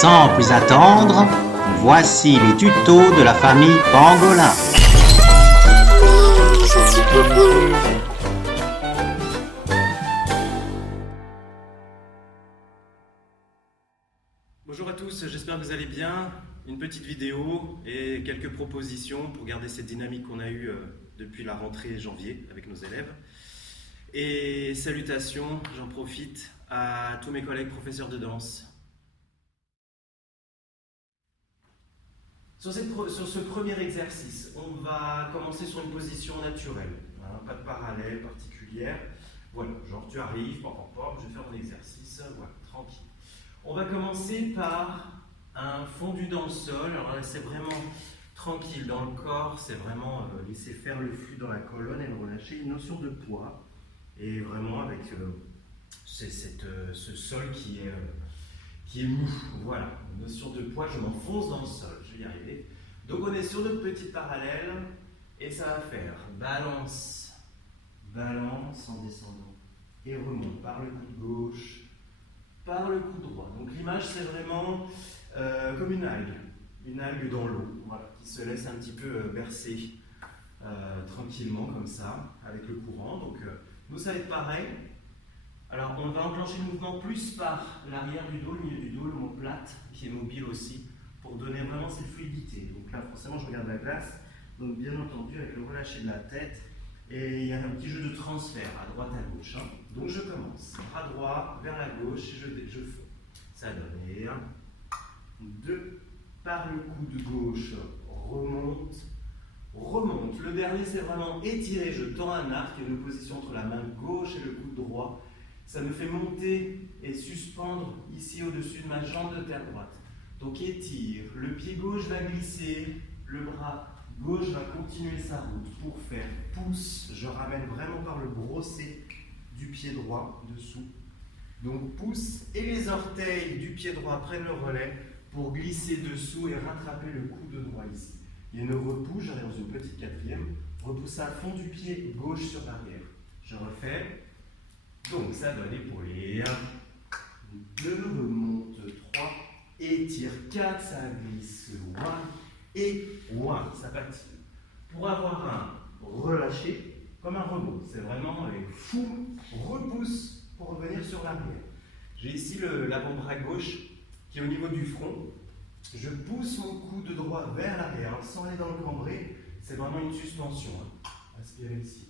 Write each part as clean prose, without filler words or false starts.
Sans plus attendre, voici les tutos de la famille Pangolin. Bonjour à tous, j'espère que vous allez bien. Une petite vidéo et quelques propositions pour garder cette dynamique qu'on a eue depuis la rentrée janvier avec nos élèves. Et salutations, j'en profite à tous mes collègues professeurs de danse. Sur ce premier exercice, on va commencer sur une position naturelle, hein, pas de parallèle particulière. Voilà, genre tu arrives, je vais faire mon exercice, voilà, tranquille. On va commencer par un fondu dans le sol. Alors là, c'est vraiment tranquille dans le corps, c'est vraiment laisser faire le flux dans la colonne et le relâcher. Une notion de poids, et vraiment avec ce sol qui est mou. Voilà, une notion de poids, je m'enfonce dans le sol, je vais y arriver. Donc on est sur notre petite parallèle, et ça va faire balance, balance en descendant, et remonte par le coude gauche, par le coude droit. Donc l'image c'est vraiment comme une algue dans l'eau, voilà, qui se laisse un petit peu bercer tranquillement comme ça, avec le courant. Donc nous ça va être pareil. Alors on va enclencher le mouvement plus par l'arrière du dos, le milieu du dos, l'omoplate, qui est mobile aussi, pour donner vraiment cette fluidité. Donc là forcément je regarde la glace, donc bien entendu avec le relâcher de la tête, et il y a un petit jeu de transfert à droite à gauche. Hein. Donc je commence, bras droit vers la gauche, et je fais. Ça donne 1, 2, par le coude gauche, remonte, remonte. Le dernier c'est vraiment étirer, je tends un arc, il y a une opposition entre la main gauche et le coude droit. Ça me fait monter et suspendre ici au-dessus de ma jambe de terre droite. Donc étire, le pied gauche va glisser, le bras gauche va continuer sa route pour faire pouce. Je ramène vraiment par le brosser du pied droit dessous. Donc pouce et les orteils du pied droit prennent le relais pour glisser dessous et rattraper le coude droit ici. Il y a une repousse, j'arrive dans une petite quatrième, repousse à fond du pied gauche sur l'arrière. Je refais. Donc ça donne épaulé, 1, 2, remonte, 3, étire, 4, ça glisse, 1, et 1, ça patine. Pour avoir un relâché, comme un rebond, c'est vraiment fou, repousse pour revenir sur l'arrière. J'ai ici l'avant-bras gauche qui est au niveau du front. Je pousse mon coude droit vers l'arrière, sans aller dans le cambré, c'est vraiment une suspension. Hein. Aspirez ici.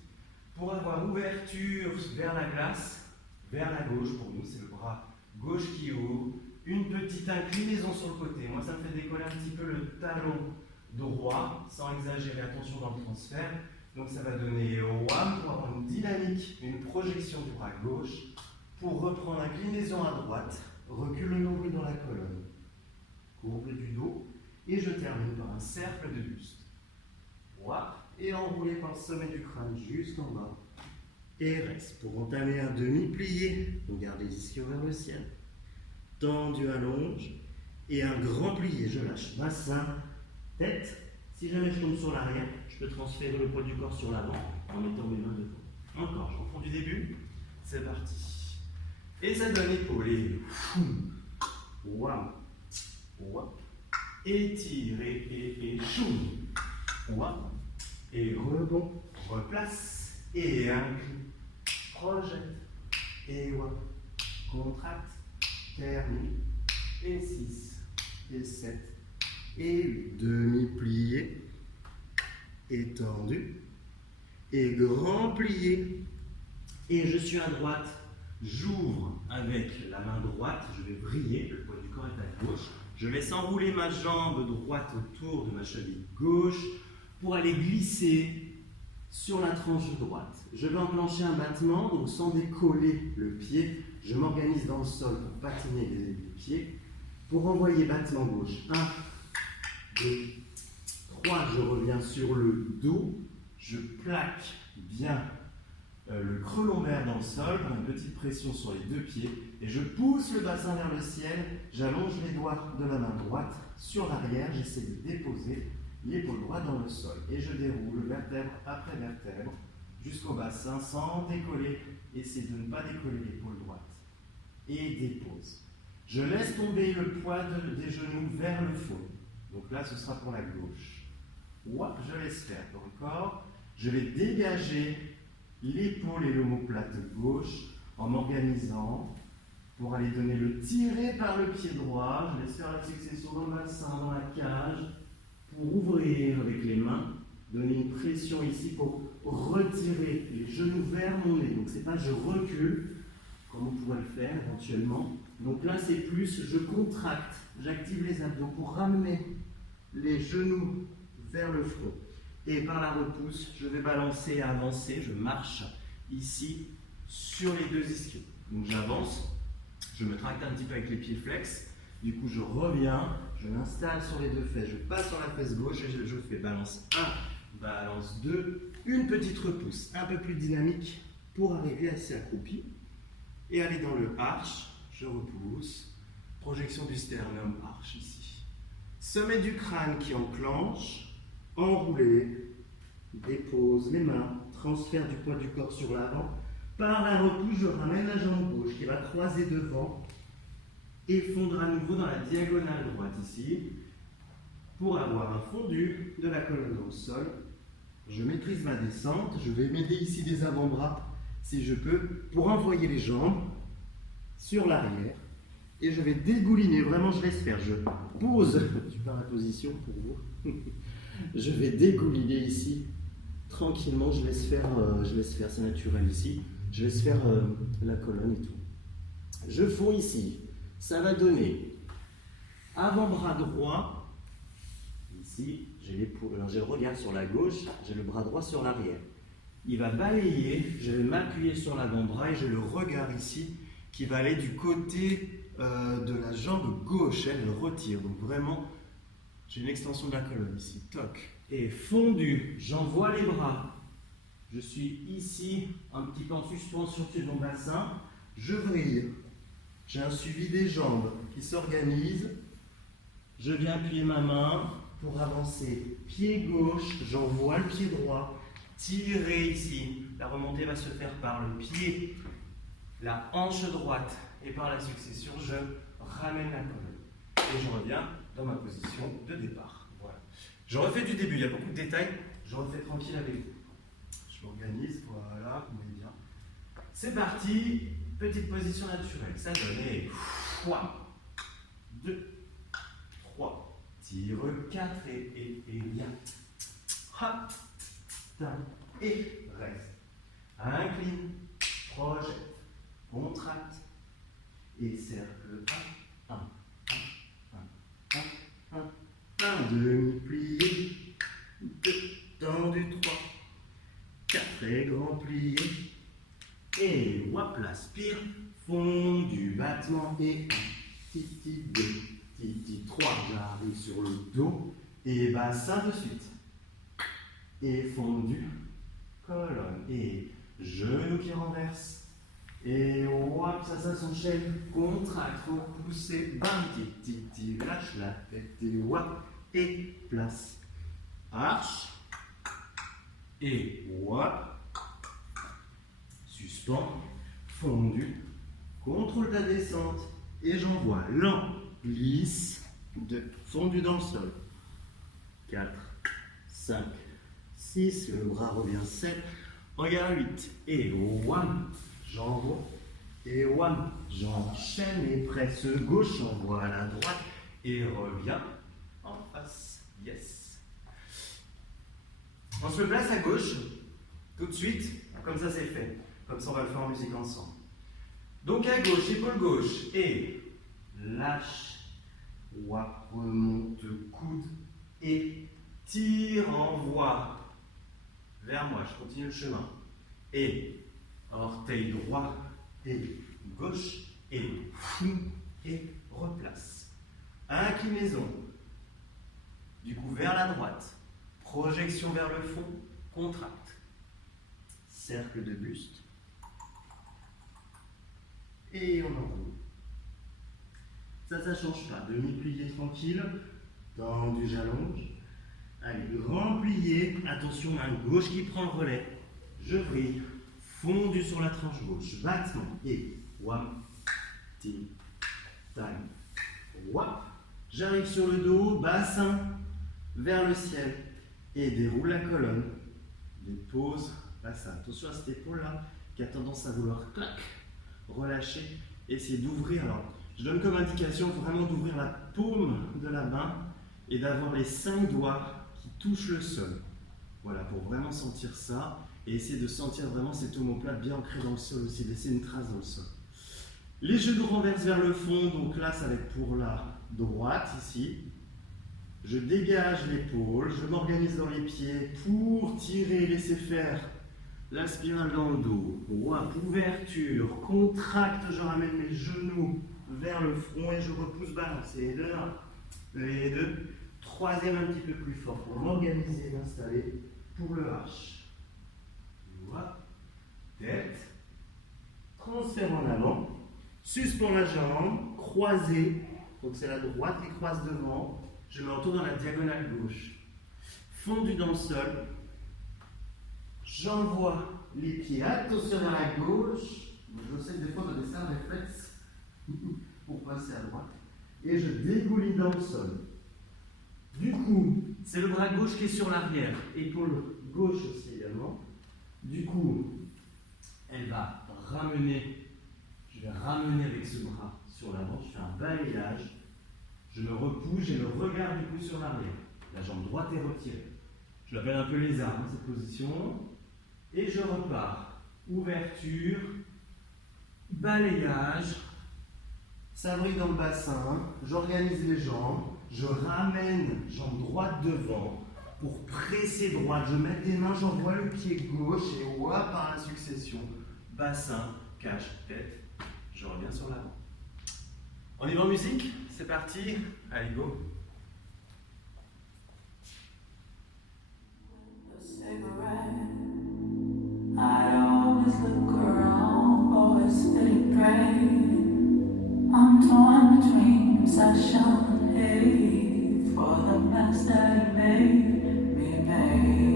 Pour avoir ouverture vers la glace, vers la gauche, pour nous c'est le bras gauche qui ouvre, une petite inclinaison sur le côté. Moi ça me fait décoller un petit peu le talon droit, sans exagérer, attention dans le transfert. Donc ça va donner wham pour avoir une dynamique, une projection du bras gauche, pour reprendre inclinaison à droite, recule le nombril dans la colonne, courbe du dos, et je termine par un cercle de buste. Wham. Et enroulé par le sommet du crâne juste en bas. Et reste pour entamer un demi-plié. Donc gardez les ischios vers le ciel. Tendu allonge. Et un grand plié. Je lâche bassin, tête. Si jamais je tombe sur l'arrière, je peux transférer le poids du corps sur l'avant en mettant mes mains devant. Encore, je reprends du début. C'est parti. Et ça donne épaulé. Wam. Wam. Étire et choum. Wam. Et rebond, replace, et incline, projette, et contracte, termine, et 6, et 7, et 8, demi-plié, étendu, et grand plié, et je suis à droite, j'ouvre avec la main droite, je vais briller, le poids du corps est à gauche, je laisse enrouler ma jambe droite autour de ma cheville gauche, pour aller glisser sur la tranche droite. Je vais enclencher un battement, donc sans décoller le pied, je m'organise dans le sol pour patiner les ailes du pied. Pour envoyer battement gauche, 1, 2, 3, je reviens sur le dos, je plaque bien le creux lombaire dans le sol, une petite pression sur les deux pieds, et je pousse le bassin vers le ciel, j'allonge les doigts de la main droite sur l'arrière, j'essaie de déposer l'épaule droite dans le sol et je déroule vertèbre après vertèbre jusqu'au bassin sans décoller. Essayez de ne pas décoller l'épaule droite et dépose. Je laisse tomber le poids des genoux vers le fond. Donc là, ce sera pour la gauche. Ouah, je laisse faire. Encore. Je vais dégager l'épaule et l'omoplate gauche en m'organisant pour aller donner le tiré par le pied droit. Je laisse faire la succession dans le bassin, dans la cage, pour ouvrir avec les mains, donner une pression ici pour retirer les genoux vers mon nez. Donc c'est pas je recule, comme on pourrait le faire éventuellement. Donc là c'est plus je contracte, j'active les abdos pour ramener les genoux vers le front. Et par la repousse, je vais balancer et avancer, je marche ici sur les deux ischios. Donc j'avance, je me tracte un petit peu avec les pieds flex, du coup je reviens, je m'installe sur les deux fesses, je passe sur la fesse gauche et je fais balance 1, balance 2, une petite repousse, un peu plus dynamique pour arriver assez accroupi et aller dans le arch, je repousse, projection du sternum, arch ici. Sommet du crâne qui enclenche, enroulé, dépose les mains, transfert du poids du corps sur l'avant. Par la repousse, je ramène la jambe gauche qui va croiser devant et fondre à nouveau dans la diagonale droite ici pour avoir un fondu de la colonne au sol. Je maîtrise ma descente, je vais m'aider ici des avant-bras si je peux pour envoyer les jambes sur l'arrière et je vais dégouliner, vraiment je laisse faire, je pose, je perds la position pour vous. Je vais dégouliner ici, tranquillement, je laisse faire, c'est naturel ici, je laisse faire la colonne et tout. Je fonds ici, ça va donner avant-bras droit, ici, j'ai le regard sur la gauche, j'ai le bras droit sur l'arrière. Il va balayer, je vais m'appuyer sur l'avant-bras et j'ai le regard ici qui va aller du côté de la jambe gauche, elle retire, donc vraiment, j'ai une extension de la colonne ici, toc, et fondu, j'envoie les bras, je suis ici, un petit peu en suspension sur mon bassin, je vrille, j'ai un suivi des jambes qui s'organisent, je viens appuyer ma main pour avancer, pied gauche, j'envoie le pied droit, tirer ici, la remontée va se faire par le pied, la hanche droite, et par la succession, je ramène la colonne, et je reviens dans ma position de départ. Voilà. Je refais du début, il y a beaucoup de détails, je refais tranquille avec vous. Je m'organise, voilà, vous voyez bien. C'est parti, petite position naturelle, ça donne, et 2, 3, tire 4, et bien. Et reste. Incline, projette, contracte, et cercle 1, 1, demi-plié, 2, tendu, 3, 4 et grand plié, et hop, l'aspire, fond du battement, et 1, titi 2, titi 3, j'arrive sur le dos, et bassin de suite, et fondu, colonne, et genou qui renverse, et hop, ça s'enchaîne, contracte, repoussez, bam, titi, lâche la tête, et hop, et place, arche, et hop, suspend, fondu, contrôle ta descente, et j'envoie lent, lisse, 2, fondu dans le sol, 4, 5, 6, le bras revient 7, regarde 8, et wham, j'envoie, et wham, j'enchaîne et presse gauche, j'envoie à la droite, et reviens en face, yes. On se place à gauche, tout de suite, comme ça c'est fait, comme ça on va le faire en musique ensemble. Donc à gauche, épaule gauche, et lâche, whap, remonte, coude, et tire, envoie vers moi, je continue le chemin, et orteil droit, et gauche, et replace. Inclinaison, du coup vers la droite, projection vers le fond, contracte. Cercle de buste, et on enroule. Ça change pas, demi-plié tranquille, tendu, j'allonge. Allez, grand plié, attention, main gauche qui prend le relais, je vrille, fondu sur la tranche gauche, battement, et wham, ti, tac, J'arrive sur le dos, bassin vers le ciel et déroule la colonne. Dépose, bassin. Attention à cette épaule-là qui a tendance à vouloir clac, relâcher, essayer d'ouvrir. Alors, je donne comme indication vraiment d'ouvrir la paume de la main et d'avoir les 5 doigts qui touchent le sol. Voilà, pour vraiment sentir ça et essayer de sentir vraiment cette omoplate bien ancrée dans le sol aussi, laisser une trace dans le sol. Les genoux renversent vers le fond, donc là ça va être pour la droite ici. Je dégage l'épaule, je m'organise dans les pieds pour tirer, laisser faire la spirale dans le dos. Droite, ouverture, contracte, je ramène mes genoux vers le front et je repousse, balance. Et 1, et 2, troisième un petit peu plus fort pour m'organiser, m'installer pour le H. Voilà. Tête, transfert en avant, suspends la jambe, croisé, donc c'est la droite qui croise devant, je me retourne dans la diagonale gauche. Fondu dans le sol, j'envoie les pieds, attention vers la gauche, je sais que des fois on a des cerfs réflexes pour passer à droite, et je dégouline dans le sol. Du coup, c'est le bras gauche qui est sur l'arrière, épaule gauche aussi également. Du coup, elle va ramener, je vais ramener avec ce bras sur l'avant, je fais un balayage, je me repousse, j'ai le regard du coup sur l'arrière. La jambe droite est retirée. Je l'appelle un peu lézard, cette position. Et je repars. Ouverture, balayage, ça brille dans le bassin, j'organise les jambes, je ramène jambe droite devant pour presser droite. Je mets des mains, j'envoie le pied gauche et voilà par la succession. Bassin, cache, tête, je reviens sur l'avant. On y va en musique? C'est parti, allez go! I always look around for a steady brain. I'm torn between obsession and hate for the mess that you made me make.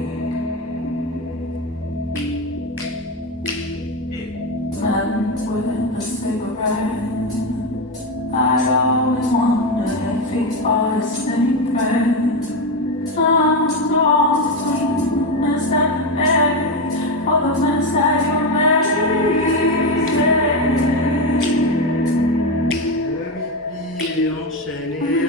Men with a cigarette. I always wondered if he bought a steady bread. I'm lost between the mess that you made. For the mess that you made. Le repli et enchaîner.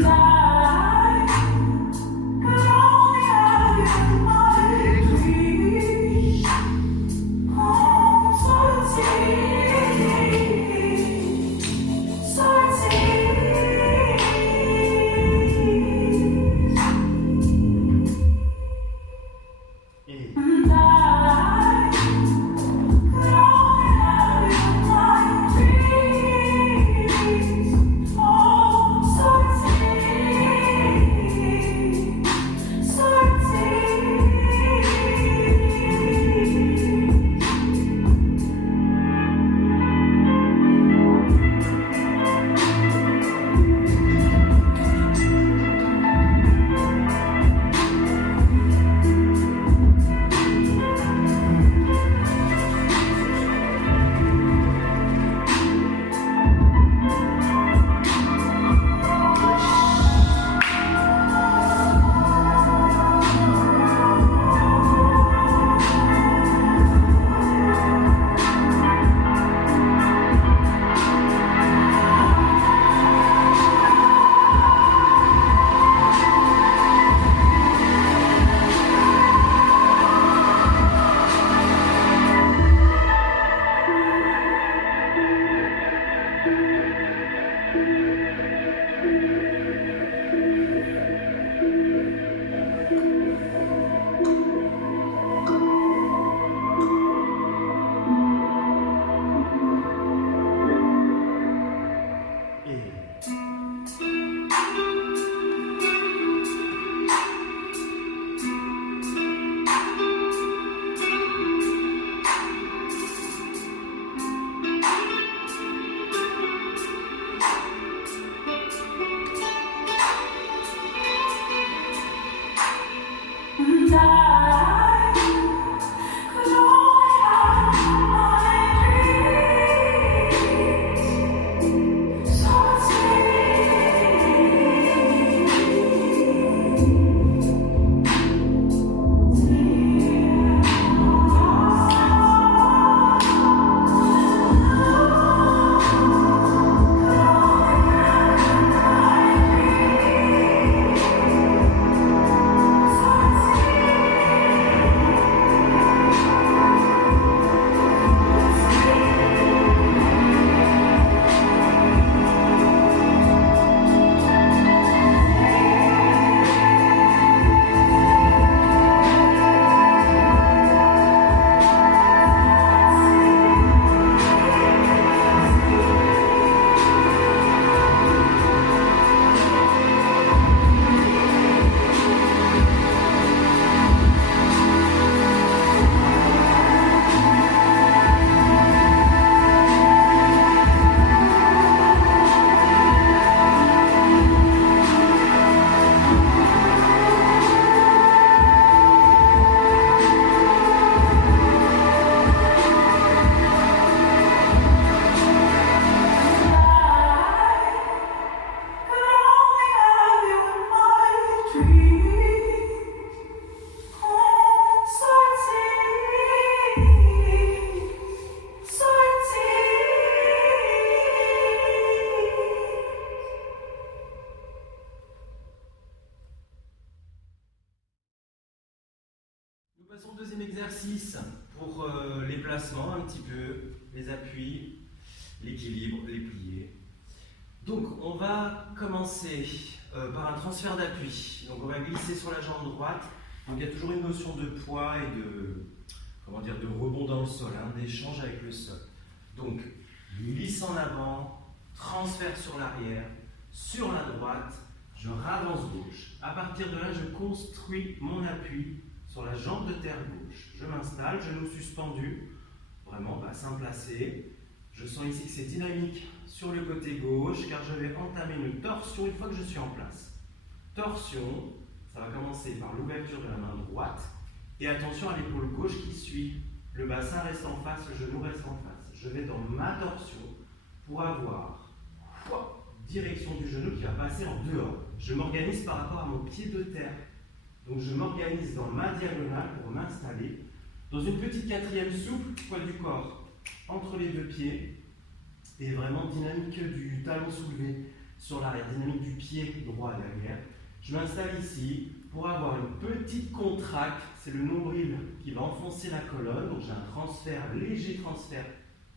Donc on va commencer par un transfert d'appui. Donc on va glisser sur la jambe droite. Donc il y a toujours une notion de poids et de rebond dans le sol, d'échange avec le sol. Donc glisse en avant, transfert sur l'arrière, sur la droite, je ravance gauche. À partir de là, je construis mon appui sur la jambe de terre gauche. Je m'installe, genoux suspendus, vraiment bassin placé. Je sens ici que c'est dynamique sur le côté gauche car je vais entamer une torsion une fois que je suis en place. Torsion, ça va commencer par l'ouverture de la main droite et attention à l'épaule gauche qui suit. Le bassin reste en face, le genou reste en face. Je vais dans ma torsion pour avoir direction du genou qui va passer en dehors. Je m'organise par rapport à mon pied de terre. Donc je m'organise dans ma diagonale pour m'installer dans une petite quatrième souple, poids du corps entre les deux pieds et vraiment dynamique du talon soulevé sur l'arrière, dynamique du pied droit derrière. Je m'installe ici pour avoir une petite contracte, c'est le nombril qui va enfoncer la colonne, donc j'ai un transfert, léger transfert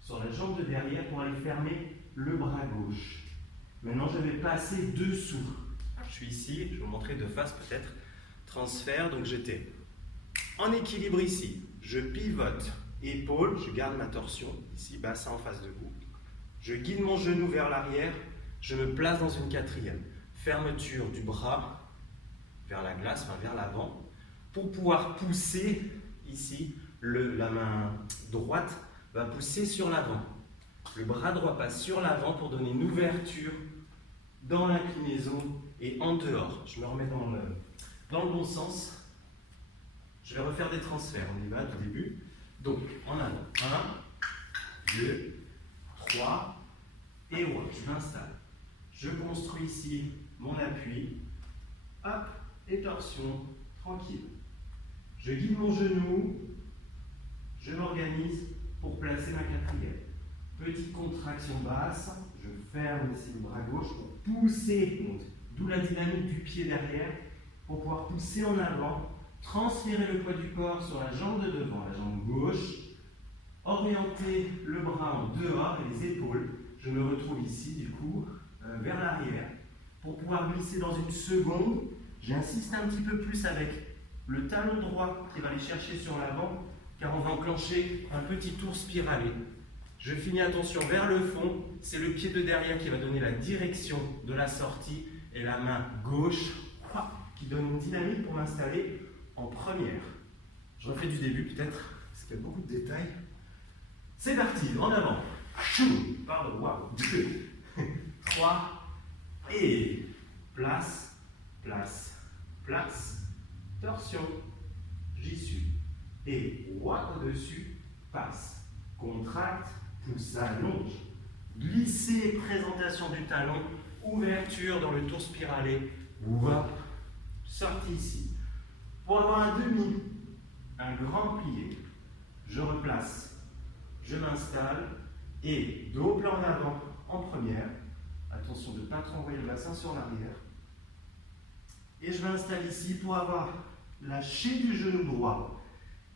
sur la jambe de derrière pour aller fermer le bras gauche. Maintenant je vais passer dessous. Je suis ici, je vais vous montrer de face peut-être. Transfert, donc j'étais en équilibre ici, je pivote, épaule, je garde ma torsion, ici bassin en face de vous. Je guide mon genou vers l'arrière, je me place dans une quatrième. Fermeture du bras vers la glace, vers l'avant, pour pouvoir pousser ici, la main droite va pousser sur l'avant. Le bras droit passe sur l'avant pour donner une ouverture dans l'inclinaison et en dehors. Je me remets dans le bon sens. Je vais refaire des transferts, on y va au début. Donc, en avant. 1, 2, 3, et voilà, je m'installe. Je construis ici mon appui. Hop, et torsion, tranquille. Je guide mon genou. Je m'organise pour placer ma quatrième. Petite contraction basse. Je ferme ici le bras gauche pour pousser, d'où la dynamique du pied derrière, pour pouvoir pousser en avant. Transférer le poids du corps sur la jambe de devant, la jambe gauche, orienter le bras en dehors et les épaules. Je me retrouve ici, du coup, vers l'arrière, pour pouvoir glisser dans une seconde. J'insiste un petit peu plus avec le talon droit qui va aller chercher sur l'avant, car on va enclencher un petit tour spiralé. Je finis, attention, vers le fond. C'est le pied de derrière qui va donner la direction de la sortie et la main gauche qui donne une dynamique pour m'installer en première. Je refais du début peut-être, parce qu'il y a beaucoup de détails. C'est parti, en avant. Pardon, waouh. 2, 3, et place, place, place, torsion, j'y suis. Et au-dessus, passe, contracte, pousse, allonge, glisser, présentation du talon, ouverture dans le tour spiralé, sortie ici. Pour avoir un demi, un grand plié, je replace, je m'installe et dos plat en avant en première. Attention de ne pas trop envoyer le bassin sur l'arrière. Et je m'installe ici pour avoir lâché du genou droit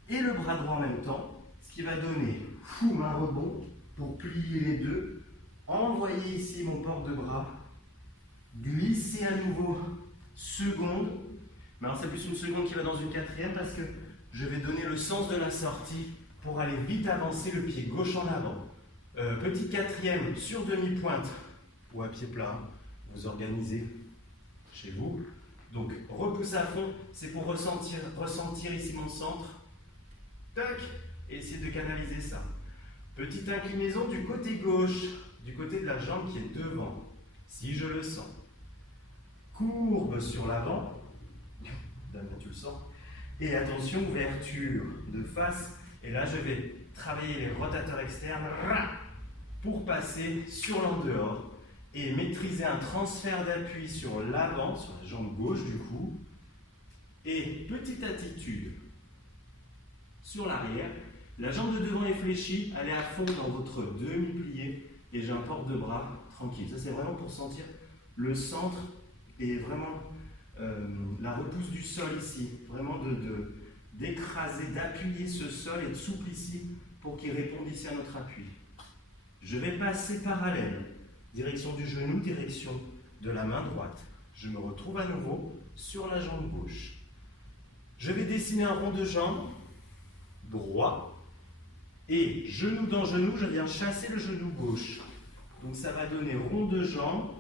et le bras droit en même temps, ce qui va donner un rebond pour plier les deux. Envoyer ici mon port de bras, glisser à nouveau, seconde. Mais alors c'est plus une seconde qui va dans une quatrième parce que je vais donner le sens de la sortie pour aller vite avancer le pied gauche en avant. Petite quatrième sur demi-pointe ou à pied plat, vous organisez chez vous. Donc repousse à fond, c'est pour ressentir ici mon centre. Tac, et essayer de canaliser ça. Petite inclinaison du côté gauche, du côté de la jambe qui est devant, si je le sens. Courbe sur l'avant. Damien, tu le sens. Et attention, ouverture de face. Et là, je vais travailler les rotateurs externes pour passer sur l'en-dehors et maîtriser un transfert d'appui sur l'avant, sur la jambe gauche du coup. Et petite attitude sur l'arrière. La jambe de devant est fléchie, elle est à fond dans votre demi-plié et j'ai un port de bras tranquille. Ça, c'est vraiment pour sentir le centre et vraiment la repousse du sol ici, vraiment d'écraser, d'appuyer ce sol et de souple ici pour qu'il réponde ici à notre appui. Je vais passer parallèle Direction du genou, direction de la main droite. Je me retrouve à nouveau sur la jambe gauche. Je vais dessiner un rond de jambe droit et genou dans genou, je viens chasser le genou gauche. Donc ça va donner rond de jambe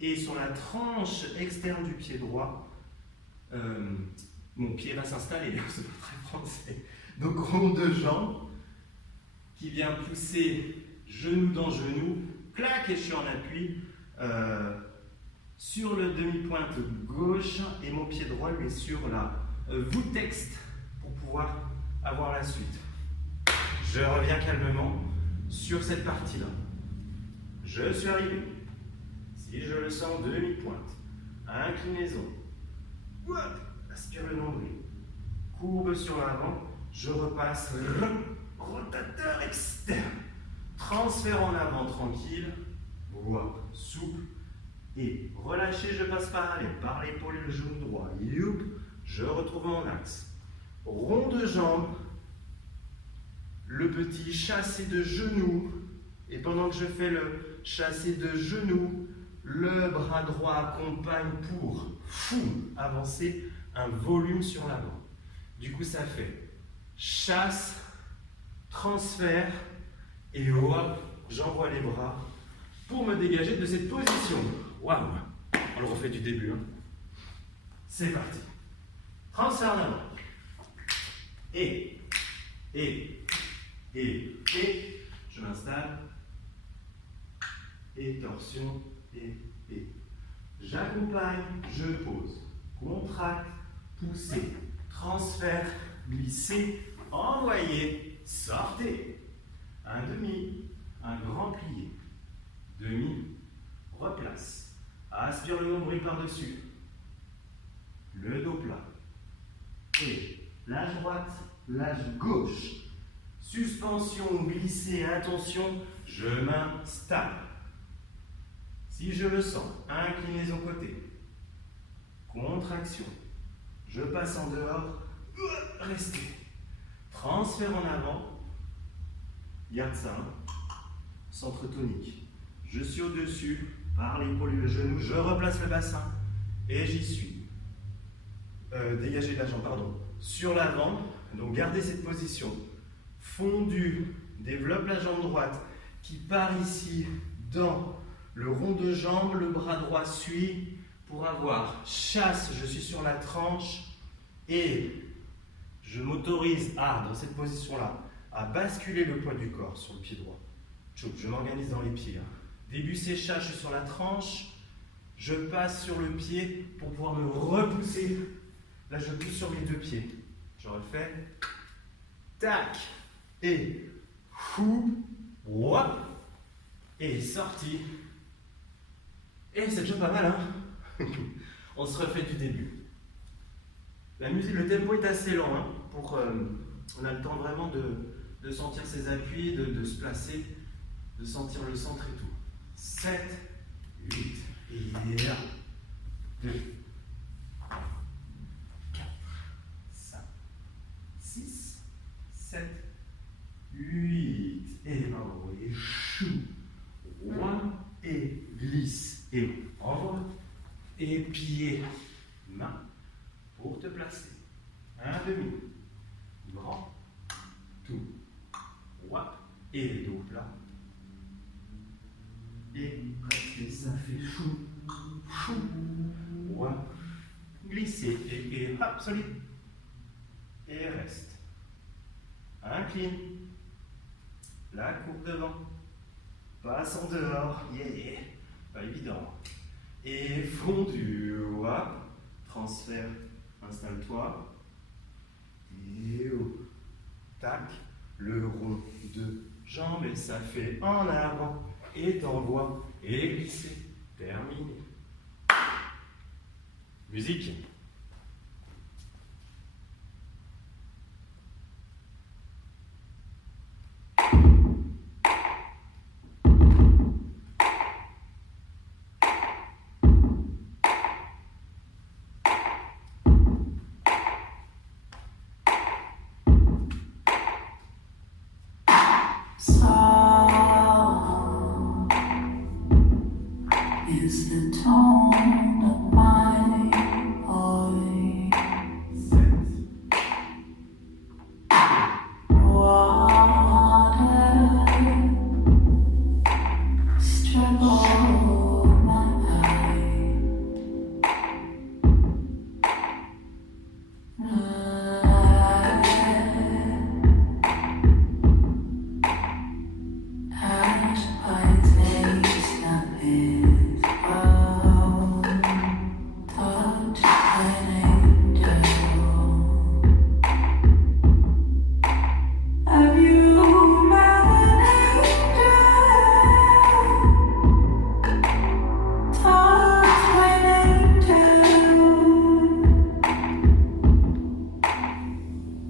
et sur la tranche externe du pied droit, mon pied va s'installer, c'est pas très français. Donc rond de jambe qui vient pousser genou dans genou, clac et je suis en appui sur le demi-pointe gauche et mon pied droit lui est sur la voûte texte pour pouvoir avoir la suite. Je reviens calmement sur cette partie-là. Je suis arrivé. Si je le sens, demi-pointe, inclinaison, aspire le nombril, courbe sur l'avant, je repasse, rotateur externe, transfert en avant tranquille, souple, et relâché, je passe parallèle, par l'épaule et le genou droit, youp, je retrouve mon axe, rond de jambe, le petit chassé de genou, et pendant que je fais le chassé de genou, le bras droit accompagne pour avancer un volume sur l'avant. Du coup, ça fait chasse, transfert, et hop, j'envoie les bras pour me dégager de cette position. Waouh! On le refait du début. Hein. C'est parti. Transfert en avant. Et. Je m'installe. Et torsion. Et. J'accompagne, je pose. Contracte, pousser. Transfert, glisser, envoyer, sortez. Un demi, un grand plié. Demi, replace. Aspire le nombril par-dessus. Le dos plat. Et lâche droite, lâche gauche. Suspension, glisser, attention, je m'installe. Si je le sens, inclinaison côté. Contraction. Je passe en dehors, restez. Transfert en avant. Garde ça. Centre tonique. Je suis au-dessus, par l'épaule et le genou, je replace le bassin et j'y suis. Dégagez la jambe, pardon. Sur l'avant, donc gardez cette position. Fondu, développe la jambe droite qui part ici dans le rond de jambe, le bras droit suit pour avoir chasse, je suis sur la tranche et je m'autorise dans cette position-là, à basculer le poids du corps sur le pied droit. Je m'organise dans les pieds. Début séchage, je suis sur la tranche, je passe sur le pied pour pouvoir me repousser. Là, je pousse sur mes deux pieds. Je refais. Tac. Et. Et sorti. Et c'est déjà pas mal, hein. On se refait du début. La musique, le tempo est assez lent, hein, on a le temps vraiment de sentir ses appuis, de se placer, de sentir le centre et tout. 7, 8, et 1, 2, 4, 5, 6, 7, 8, et bravo, et chou, 1, et glisse, et envoie, et pied, main, pour te placer. Un demi, grand, tout, wap, et le dos plat. Et restez, ça fait chou, wap, glisser, et hop, solide. Et reste. Incline. La courbe devant. Passe en dehors, yeah, pas évident. Et fondu, wap, transfert, installe-toi. Et tac, le rond de jambe, et ça fait en avant. Et t'envoie, et glisser, terminé. Musique. is the tone of my voice. 7, Water struck over my eye. As I taste of his own touch, an angel. Have you met an angel? Touch an angel.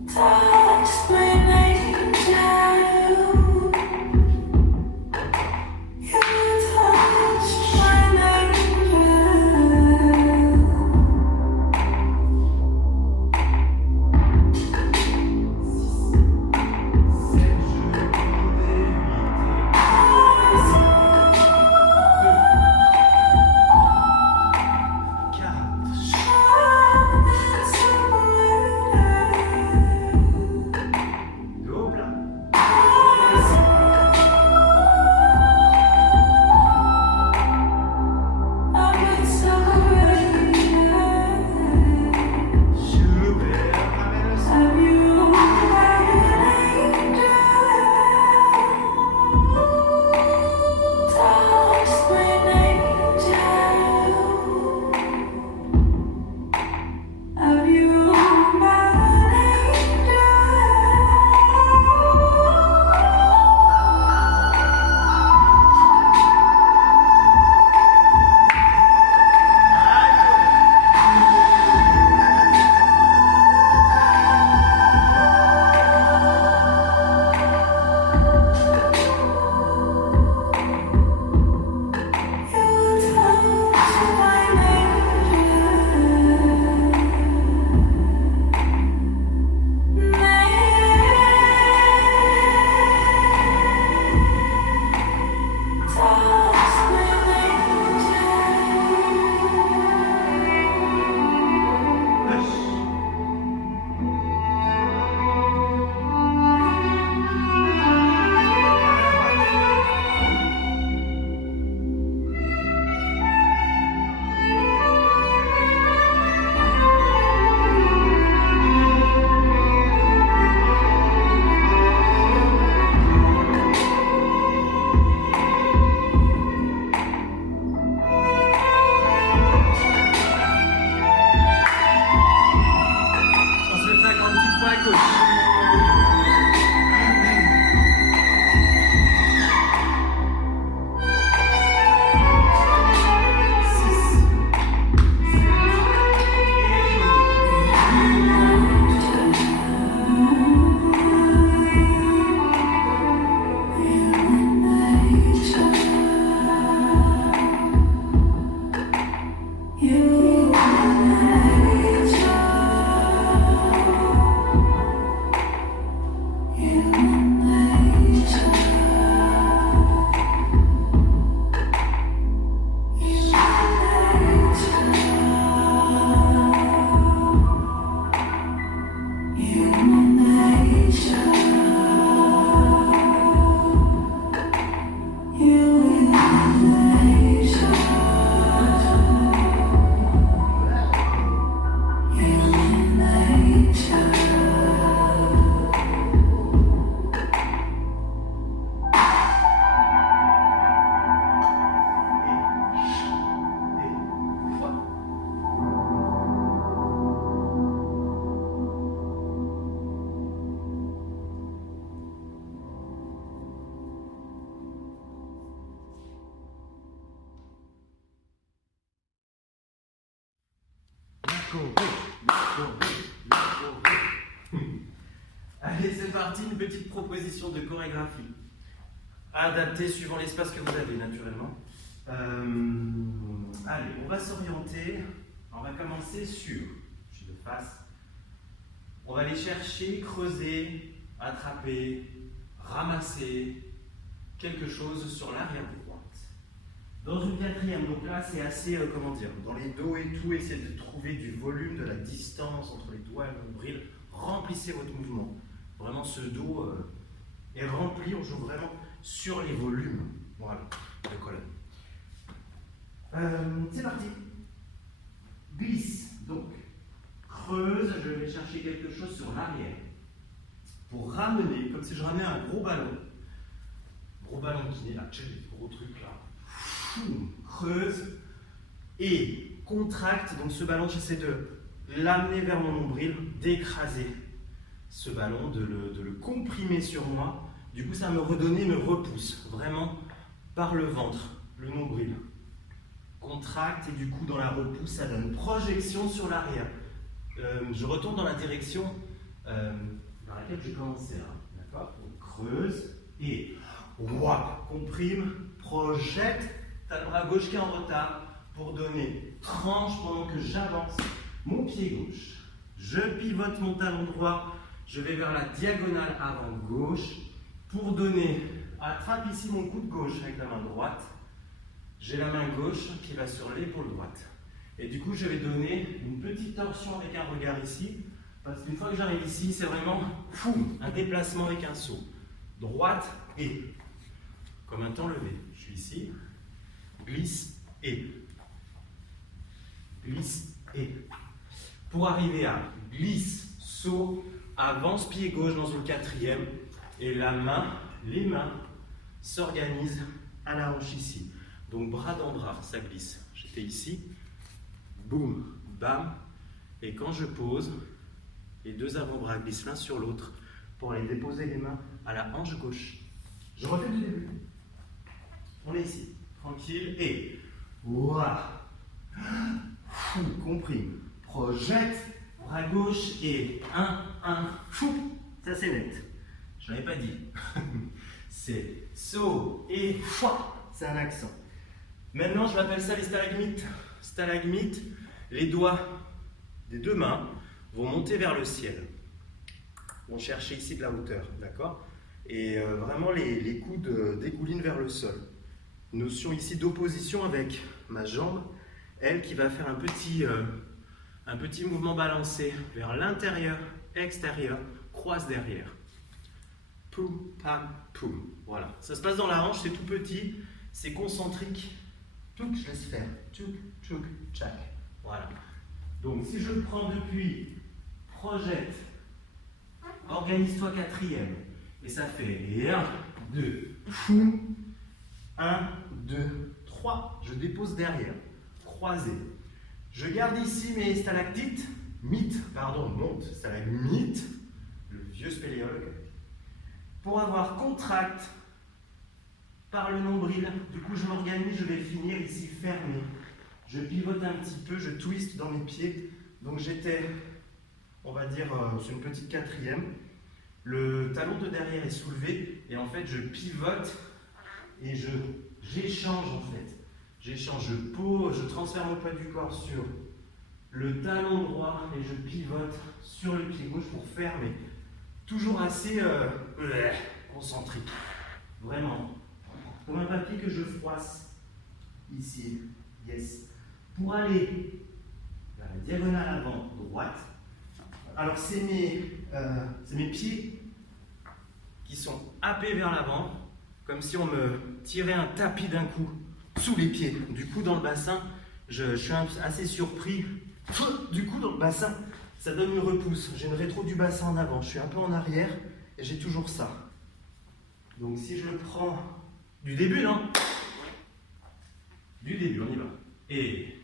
Touch an angel. You touched an angel. Have you met an angel? On se le fait encore une petite fois à gauche. Allez, c'est parti, une petite proposition de chorégraphie. Adaptée suivant l'espace que vous avez, naturellement. Allez, on va s'orienter. On va commencer sur, je suis de face. On va aller chercher, creuser, attraper, ramasser quelque chose sur l'arrière droite. Dans une quatrième, donc là c'est assez, comment dire, dans les dos et tout, essayez de trouver du volume, de la distance entre les doigts et le nombril. Remplissez votre mouvement. Vraiment ce dos est rempli, on joue vraiment sur les volumes. Voilà, de colonne. C'est parti. Glisse, donc creuse, je vais chercher quelque chose sur l'arrière. Pour ramener, comme si je ramenais un gros ballon. Gros ballon qui est là, j'ai des gros trucs là. Creuse et contracte. Donc ce ballon, j'essaie de l'amener vers mon nombril, d'écraser ce ballon, de le comprimer sur moi. Du coup, ça va me redonner, me repousse vraiment par le ventre, le nombril. Contracte et du coup, dans la repousse, ça donne projection sur l'arrière. Je retourne dans la direction dans laquelle j'ai commencé là. D'accord? Donc, creuse et comprime, projette. Tu as le bras gauche qui est en retard pour donner tranche pendant que j'avance mon pied gauche. Je pivote mon talon droit, je vais vers la diagonale avant gauche pour donner, attrape ici mon coude gauche avec la main droite. J'ai la main gauche qui va sur l'épaule droite. Et du coup, je vais donner une petite torsion avec un regard ici, parce qu'une fois que j'arrive ici, c'est vraiment un déplacement avec un saut. Droite et, comme un temps levé. Je suis ici. Glisse et pour arriver à glisse, saut, avance pied gauche dans une quatrième et les mains s'organisent à la hanche ici. Donc bras dans bras, ça glisse. J'étais ici, boum, bam, et quand je pose, les deux avant-bras glissent l'un sur l'autre pour aller déposer les mains à la hanche gauche. Je refais du début. On est ici. Tranquille et comprime, projette, bras gauche et ça c'est net. Je n'avais pas dit. C'est saut et c'est un accent. Maintenant, je m'appelle ça les stalagmites. Stalagmites, les doigts des deux mains vont monter vers le ciel. Vont chercher ici de la hauteur, d'accord? Et vraiment les coudes dégoulinent vers le sol. Notion ici d'opposition avec ma jambe, elle qui va faire un petit mouvement balancé vers l'intérieur, extérieur, croise derrière. Poum, pam, poum. Voilà. Ça se passe dans la hanche, c'est tout petit, c'est concentrique. Touk, je laisse faire. Touk, touk, tchac. Voilà. Donc si je le prends depuis, projette, organise-toi quatrième. Et ça fait 1, 2, 1, 2, 3. Je dépose derrière. Croisé. Je garde ici mes stalactites. Monte. Stalagmite. Le vieux spéléologue. Pour avoir contracte par le nombril. Du coup, je m'organise. Je vais finir ici fermé. Je pivote un petit peu. Je twiste dans mes pieds. Donc j'étais, on va dire, sur une petite quatrième. Le talon de derrière est soulevé. Et en fait, je pivote. Et j'échange en fait. J'échange, je pose, je transfère mon poids du corps sur le talon droit et je pivote sur le pied gauche pour fermer. Toujours assez concentrique. Vraiment. Comme un papier que je froisse ici. Yes. Pour aller vers la diagonale avant droite. Alors c'est mes pieds qui sont happés vers l'avant. Comme si on me tirait un tapis d'un coup sous les pieds. Du coup, dans le bassin, je suis assez surpris. Du coup, dans le bassin, ça donne une repousse. J'ai une rétro du bassin en avant. Je suis un peu en arrière et j'ai toujours ça. Donc, si je le prends du début, non? Du début, on y va. Et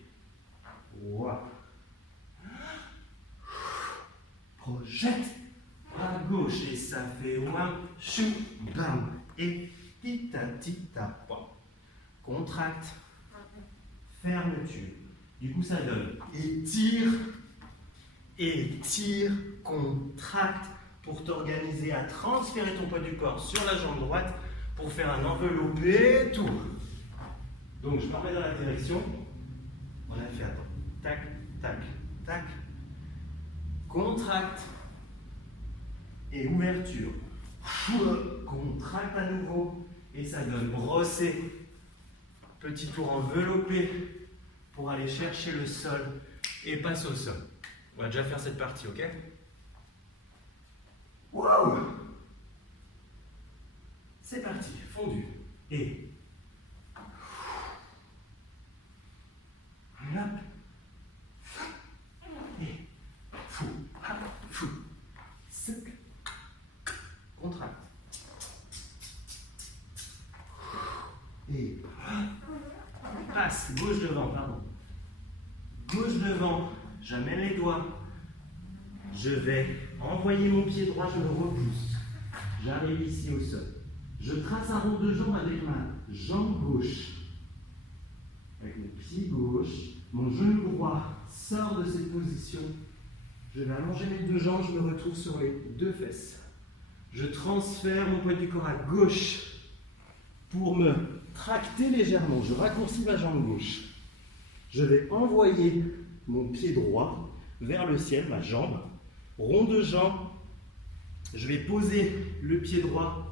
projette, bras gauche et ça fait chou, bam et tita, contracte, fermeture. Du coup, ça donne étire, contracte pour t'organiser à transférer ton poids du corps sur la jambe droite pour faire un enveloppé tour. Donc, je me remets dans la direction. On a fait, attends, tac, tac, tac, contracte et ouverture. Contracte à nouveau et ça donne brosser, Petit tour enveloppé pour aller chercher le sol et passe au sol. On va déjà faire cette partie, ok? Wow! C'est parti, fondu. Et hop. Et fou, hop, fou. Sec. Contracte. Et passe, gauche devant, pardon. Gauche devant, j'amène les doigts. Je vais envoyer mon pied droit, je me repousse. J'arrive ici au sol. Je trace un rond de jambe avec ma jambe gauche. Avec mon pied gauche, mon genou droit sort de cette position. Je vais allonger mes deux jambes, je me retrouve sur les deux fesses. Je transfère mon poids du corps à gauche pour me tracter légèrement. Je raccourcis ma jambe gauche. Je vais envoyer mon pied droit vers le ciel, ma jambe. Rond de jambe. Je vais poser le pied droit.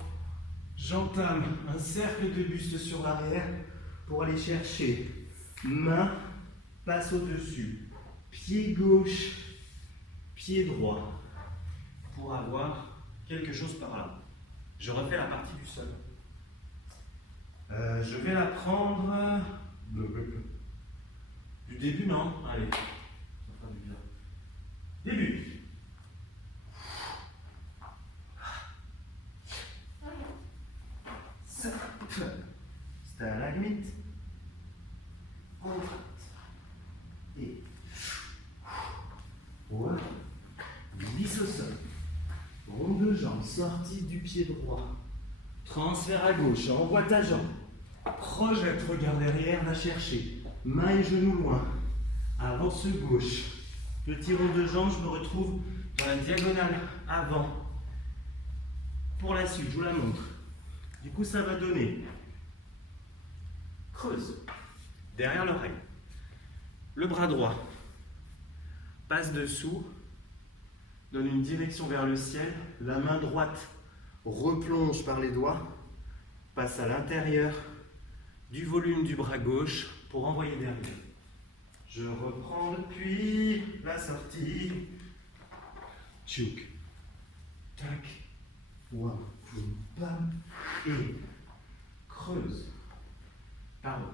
J'entame un cercle de buste sur l'arrière pour aller chercher main, passe au-dessus, pied gauche, pied droit, pour avoir quelque chose par là. Je refais la partie du sol. Je vais la prendre du début, non? Allez, ça fera du bien. Début. Stalagmite. Contracte. Et voilà. Glisse au sol. Rond de jambe, sortie du pied droit. Transfert à gauche, envoie ta jambe. Projette, regarde derrière, va chercher. Main et genou loin. Avance gauche. Petit rond de jambe, je me retrouve dans la diagonale avant. Pour la suite, je vous la montre. Du coup, ça va donner. Creuse. Derrière l'oreille. Le bras droit. Passe dessous. Donne une direction vers le ciel. La main droite replonge par les doigts. Passe à l'intérieur du volume du bras gauche pour envoyer derrière. Je reprends depuis la sortie. Tchouk. Tac. One, two, bam. Et creuse. Pardon.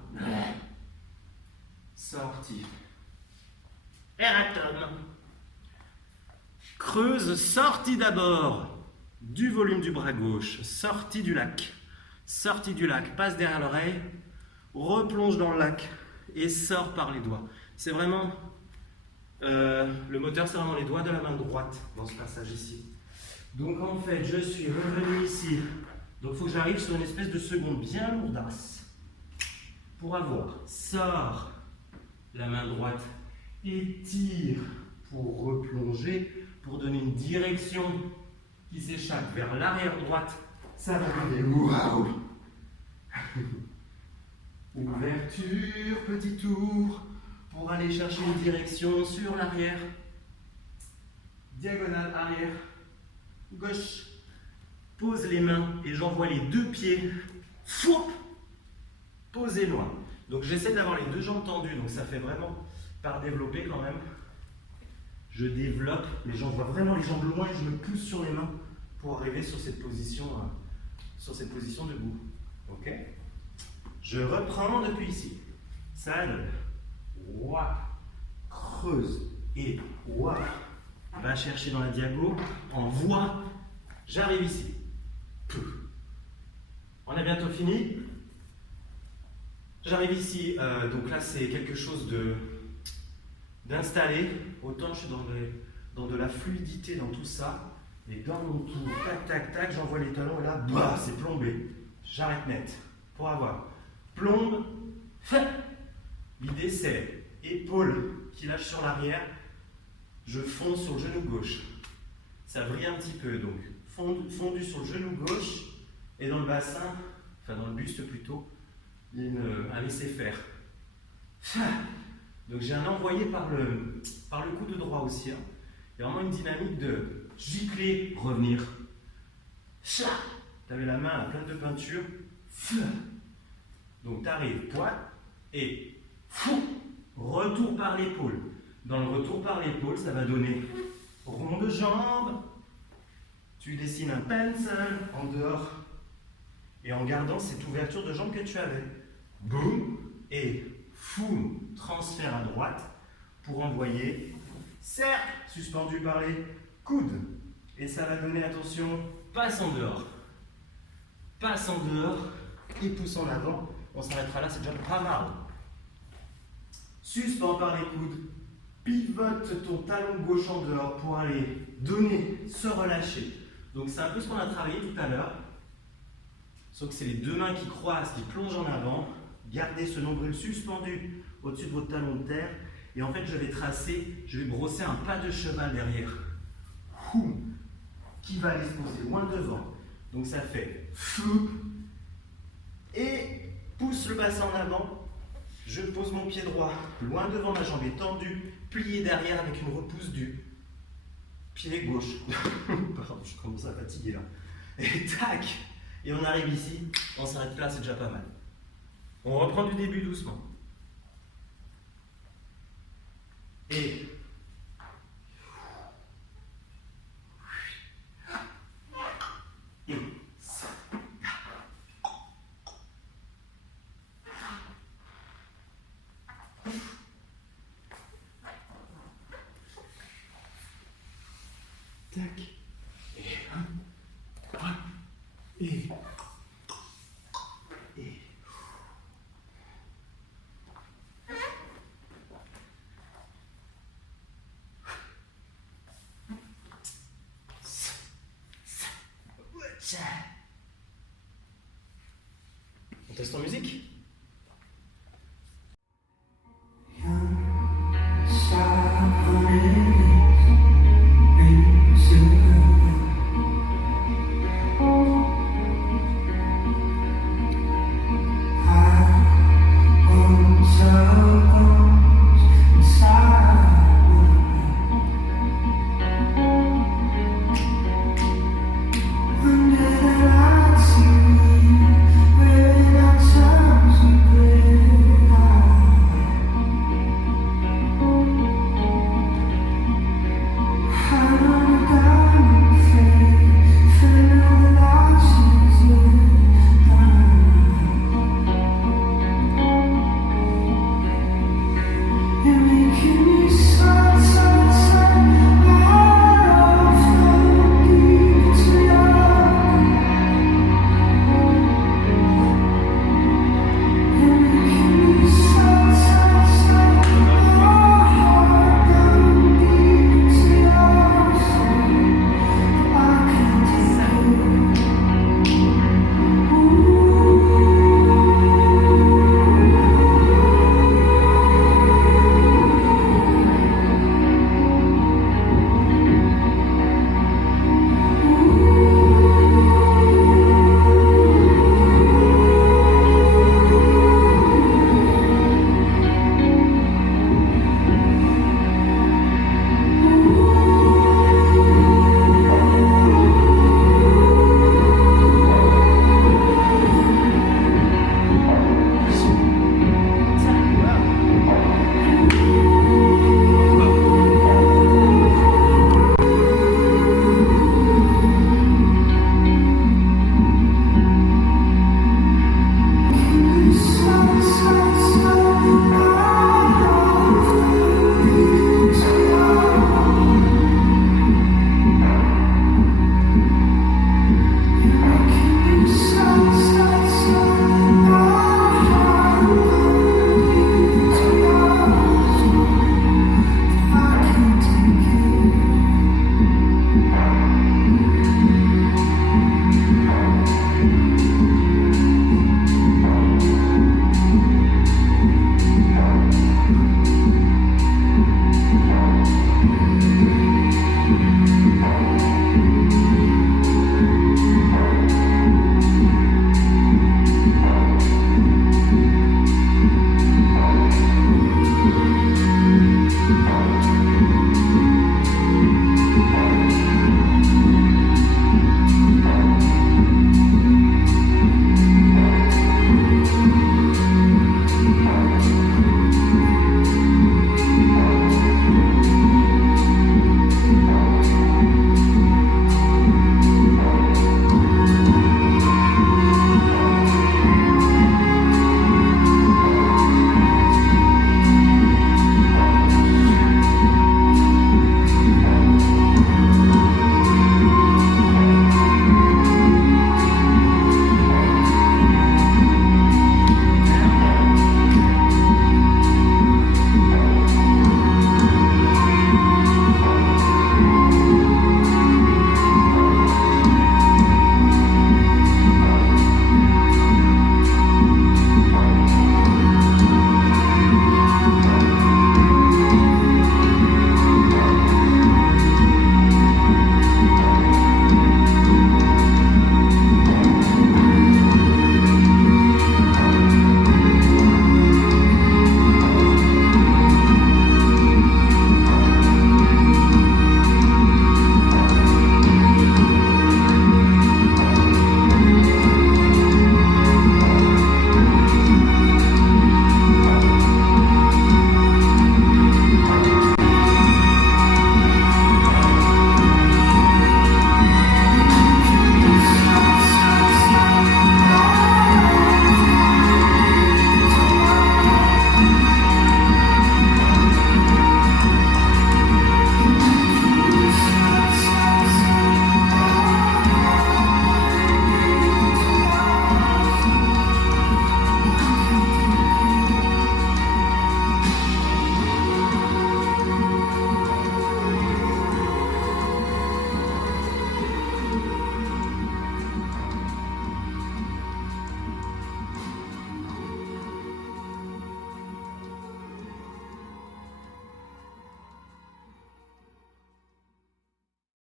Sortie. Erratum. Creuse, sortie d'abord du volume du bras gauche, sortie du lac. Sortie du lac, passe derrière l'oreille, replonge dans le lac et sort par les doigts. C'est vraiment, le moteur, c'est vraiment les doigts de la main droite dans ce passage ici. Donc en fait, je suis revenu ici. Donc il faut que j'arrive sur une espèce de seconde bien lourdasse pour avoir. Sors la main droite, étire pour replonger, pour donner une direction qui s'échappe vers l'arrière droite. Ça va donner waouh. Ouverture, petit tour pour aller chercher une direction sur l'arrière. Diagonale arrière, gauche. Pose les mains et j'envoie les deux pieds. Foup, posez loin. Donc j'essaie d'avoir les deux jambes tendues, donc ça fait vraiment par développer quand même. Je développe, mais j'envoie vraiment les jambes loin et je me pousse sur les mains pour arriver sur cette position debout. Ok? Je reprends depuis ici. Ça donne. Ouah. Creuse. Et ouah. Va chercher dans la diago. Envoie. J'arrive ici. Pouf. On a bientôt fini. J'arrive ici. Donc là, c'est quelque chose d'installé. Autant je suis dans de la fluidité dans tout ça. Et dans mon tour, tac, tac, tac, j'envoie les talons et là, bah, c'est plombé. J'arrête net pour avoir plombe. L'idée, c'est épaule qui lâche sur l'arrière. Je fonds sur le genou gauche. Ça brille un petit peu, donc fondu sur le genou gauche et dans le bassin, enfin dans le buste plutôt, un laisser-faire. Donc j'ai un envoyé par le coude droit aussi. Hein. Il y a vraiment une dynamique de gicler, revenir. Tu avais la main à pleine de peinture. Donc tu arrives, poids, Et fou, retour par l'épaule. Dans le retour par l'épaule, ça va donner rond de jambe. Tu dessines un pencil en dehors et en gardant cette ouverture de jambe que tu avais. Boum, et fou, transfert à droite pour envoyer cercle suspendu par les coudes. Et ça va donner, attention, passe en dehors. Passe en dehors et pousse en avant. On s'arrêtera là, c'est déjà pas mal. Suspends par les coudes. Pivote ton talon gauche en dehors pour aller donner, se relâcher. Donc c'est un peu ce qu'on a travaillé tout à l'heure. Sauf que c'est les deux mains qui croisent, qui plongent en avant. Gardez ce nombril suspendu au-dessus de votre talon de terre. Et en fait, je vais brosser un pas de cheval derrière. Qui va aller se poser loin devant. Donc ça fait floup. Et pousse le bassin en avant. Je pose mon pied droit loin devant, ma jambe est tendue, pliée derrière avec une repousse du pied gauche. Pardon, je commence à fatiguer là. Et tac. Et on arrive ici, on s'arrête là, c'est déjà pas mal. On reprend du début doucement. Et tac. Et on teste en musique.